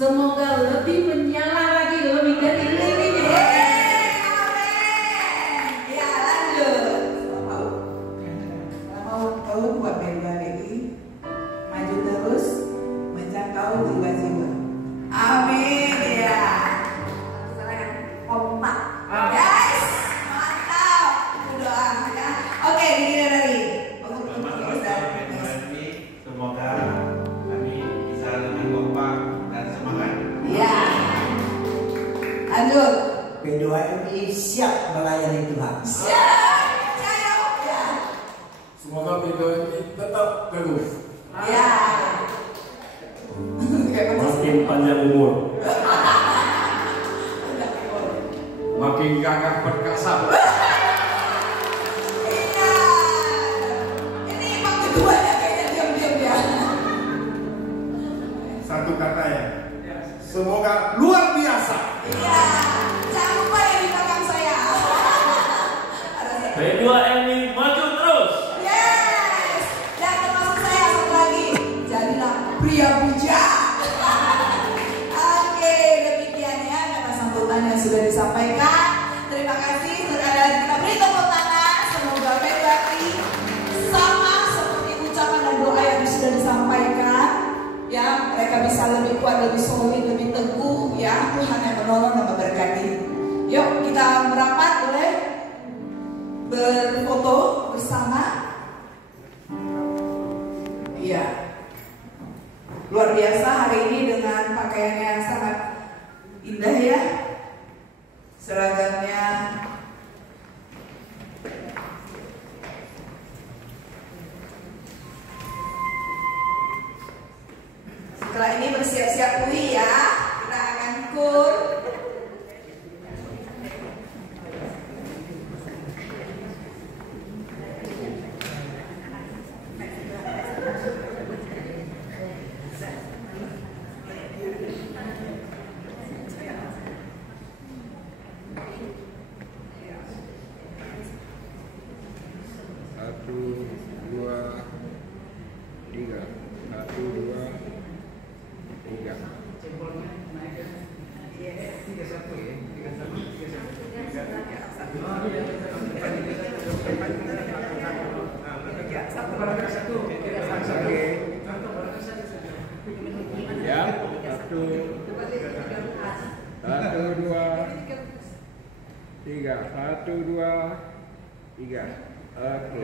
Semoga lebih menyala lagi, lebih dari ini. Ya lanjut. Kalau mau buat beda lagi, maju terus, menjangkau jiwa-jiwa. Amin ya. Kompak. Guys, mantap. Doa ya. Oke, begini dari. Semoga kami bisa lebih kompak dan semangat. Ya. Lanjut. P2MI siap melayani Tuhan. Siap. Percaya ya. Semoga P2MI tetap teguh. Ya. Makin panjang umur. Makin gagah perkasa. Iya. Ini emang keduanya kayaknya diam-diam ya. Satu kata ya. Semoga luar biasa. Iya. Jangan lupa yang di belakang saya. P2MI maju terus. Yes. Dan termasuk saya satu lagi. Jadilah pria bijak. Oke, demikian ya kata sambutan yang sudah disampaikan. Terima kasih. Sekali lagi kita beri tepuk tangan. Semoga P2MI sama seperti ucapan dan doa yang sudah disampaikan. Ya, mereka bisa lebih kuat, lebih solid, lebih teguh. Ya, Tuhan yang menolong dan memberkati. Yuk, kita merapat, boleh berfoto bersama. Iya, luar biasa hari ini dengan pakaiannya yang sangat indah ya. Seragamnya setelah ini bersiap-siap Uli ya. Kita akan kur. Satu, dua, tiga. Satu, dua, tiga. Ya, satu, dua, tiga. Satu, dua, tiga. Oke.